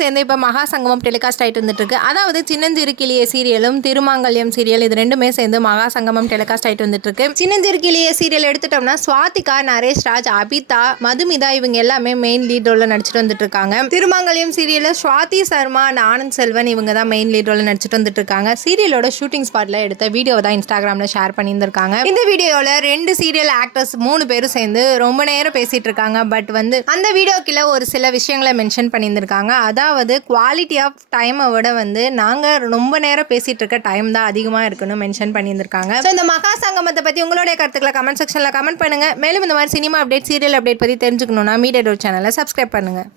சேர்ந்து இப்போ மகா சங்கமம் டெலிகாஸ்ட் ஆகிட்டு வந்துட்டு இருக்கு. அதாவது சின்னஞ்சிறு கிளியே சீரியலும் திருமாங்கல்யம் சீரியல் இது ரெண்டுமே சேர்ந்து மகா சங்கமம் டெலிகாஸ்ட் ஆகிட்டு வந்துட்டு இருக்கு. சின்னஞ்சிறு கிளியே சீரியல் எடுத்துட்டோம்னா ஸ்வாதிகா, நரேஷ் ராஜ், அபிதா, மதுமிதா இவங்க எல்லாமே மெயின் லீட் ரோல்ல நடிச்சிட்டு வந்துட்டு இருக்காங்க. திருமாங்கல்யம் சீரியல்ல ஸ்வாதி சர்மா அண்ட் ஆனந்த் செல்வன் இவங்க தான் மெயின் லீட் ரோல்ல நடிச்சிட்டு வந்துட்டு இருக்காங்க. சீரியலோட ஷூட்டிங் ஸ்பாட்ல எடுத்த வீடியோ தான் இன்ஸ்டாகிராம்ல ஷேர் பண்ணியிருந்திருக்காங்க. இந்த வீடியோல 2 சீரியல் ஆக்டர்ஸ் 3 பேரும் சேர்ந்து ரொம்ப நேரம் பேசிட்டு இருக்காங்க. பட் அந்த வீடியோக்குள்ள ஒரு சில விஷயங்களை மென்ஷன் பண்ணியிருந்திருக்காங்க. அதாவது குவாலிட்டி ஆஃப் டைமை விட நாங்கள் ரொம்ப நேரம் பேசிட்டு இருக்க டைம் தான் அதிகமாக இருக்குன்னு மென்ஷன் பண்ணியிருந்திருக்காங்க. ஸோ இந்த மகா சங்கமத்தை பற்றி உங்களுடைய கருத்துக்களை கமெண்ட் செக்ஷனில் கமெண்ட் பண்ணுங்கள். மேலும் இந்த மாதிரி சினிமா அப்டேட், சீரியல் அப்டேட் பற்றி தெரிஞ்சுக்கணுன்னா மீடியா டோர் சேனலை சப்ஸ்கிரைப் பண்ணுங்கள்.